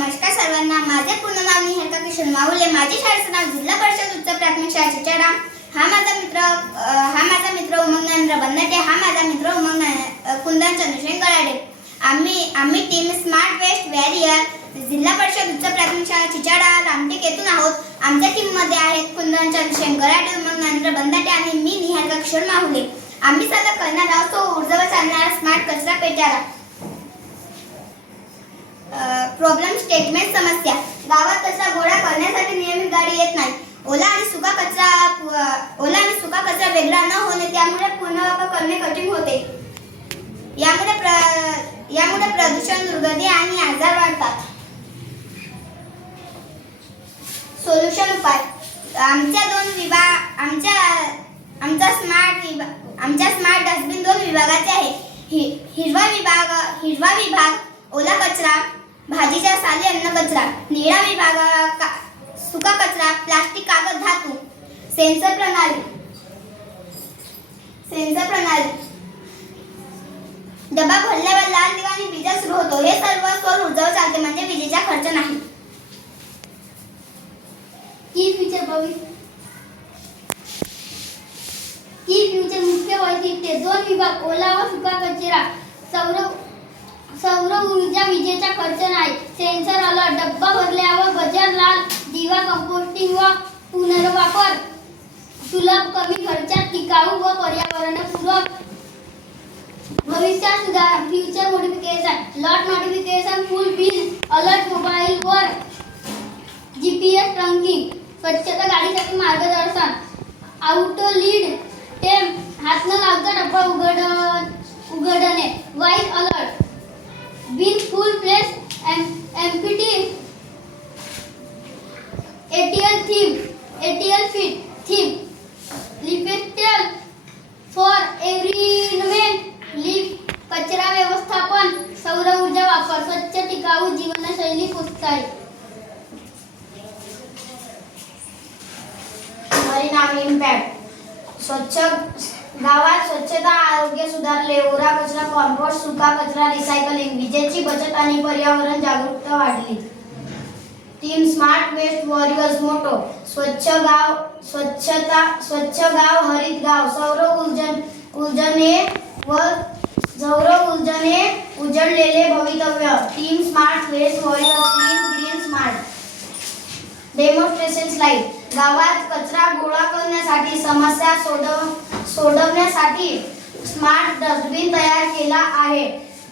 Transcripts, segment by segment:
नमस्कार सर्वांना. माझे पूर्ण नाव निहारिका किशन माहुले. माझी शाळेचं नाव जिल्हा परिषद उच्च प्राथमिक शाळा चिचाराम हा माझा मित्र हा माझा मित्र उमंग नरेंद्र बन्नाटे. हा माझा मित्र उमंग कुंदन चंद्रशेन गराडे आम्ही आम्ही टीम स्मार्ट वेस्ट वॅरियर जिल्हा परिषद उच्च प्राथमिक शाळा चिचाडा रामटेक येथून आहोत. आमच्या टीममध्ये आहेत कुंदन चंद्रशेन गराडे उमंग नरेंद्र बन्नाटे आणि मी निहारिका किशोर माहुले. आम्ही सादर करणार आहोत तो ऊर्जावर चालणारा स्मार्ट कचरा पेटारा प्रॉब्लेम स्टेटमेंट समस्या. गावात कचरा गोळा करण्यासाठी नियमित गाडी येत नाही. ओला आणि सुका कचरा ओला आणि सुका कचरा वेगळा न होणे त्यामुळे पुनर्वापर करणे कठीण होते. यामुळे प्र यामुळे प्रदूषण दुर्गंधी आणि आजार वाढतात. सोल्युशन उपाय. आमच्या दोन विभाग आमच्या आमचा स्मार्ट विभाग आमच्या स्मार्ट डस्टबिन दोन विभागाचे आहे हि हिरवा विभाग हिरवा विभाग ओला कचरा भाजीच्या साली अन्न कचरा निळा विभाग सुका कचरा प्लास्टिक कागद धातू सेन्सर प्रणाली सेन्सर प्रणाली. डबा भरल्यावर लाल दिवा विजा सुरू होतो. हे सर्व सौर ऊर्जेवर चालते म्हणजे विजेचा खर्च नाही. की फ्युचर भविष्य. की फ्युचर मुख्य वैशिष्ट्ये. दोन विभाग ओला व सुका सौर विजेचा खर्च नाही. सेन्सर अलर्ट डब्बा भरल्यावर बजार लाल दिवा कंपोस्टिंग व पुनर्वापर. सुलभ कमी खर्चात टिकाऊ व पर्यावरणपूरक. भविष्यात सुधार future modification lot notification full bill alert mobile वर. जीपीएस ट्रंकिंग स्वच्छता गाडीसाठी मार्गदर्शन. आउटो लीड टेम हात न लावता डब्बा उघड उघडणे. वाईस अलर्ट जीवनशैली परिणाम इम्पॅक्ट स्वच्छ गावात स्वच्छता आरोग्य सुधारले. ओरा कचरा कॉम्पोस्ट सुका कचरा रिसायकलिंग विजेची बचत आणि पर्यावरण जागरूकता वाढली. Team smart waste warriors motto स्वच्छ गाव स्वच्छता स्वच्छ गाव हरित गाव. सौर ऊर्जन ऊर्जने व सौर ऊर्जने उजळलेले भवितव्य. डेमॉन्स्ट्रेशन स्लाइड गावात कचरा गोळा करण्यासाठी समस्या सोडव सोडवण्यासाठी स्मार्ट डस्टबिन तयार केला आहे.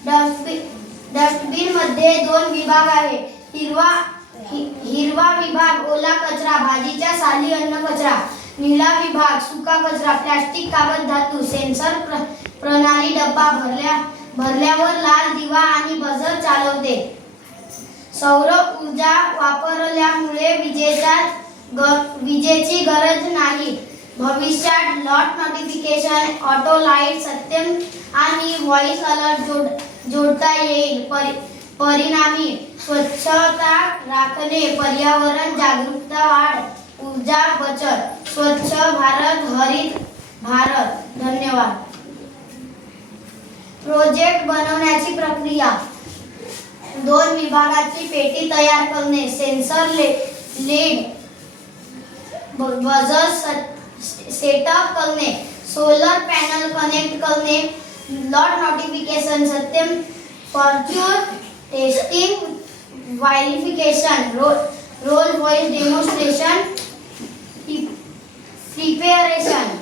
डस्टबिन डस्टबिनमध्ये दोन विभाग आहे. हिरवा हि- हिरवा विभाग ओला कचरा भाजीच्या साली अन्न कचरा निळा विभाग सुका कचरा प्लास्टिक कागद धातू सेन्सर प्र, प्रणाली डब्बा भरल्या भरल्यावर लाल दिवा आणि बझर चालवते. सौर ऊर्जा वापरल्यामुळे विजेचा विजेची गरज नाही. भविष्यात lot notification auto light system आणि व्हॉइस अलर्ट जोड जोडता येईल. परि परिणामी स्वच्छता राखणे पर्यावरण जागरूकता वाढ ऊर्जा बचत स्वच्छ भारत हरित भारत. धन्यवाद. प्रोजेक्ट बनवण्याची प्रक्रिया. दोन विभागाची पेटी तयार करणे सेन्सर ले लेड बजर सेटअप करणे सोलर पॅनल कनेक्ट करणे lot notification system future testing qualification role role voice demonstration preparation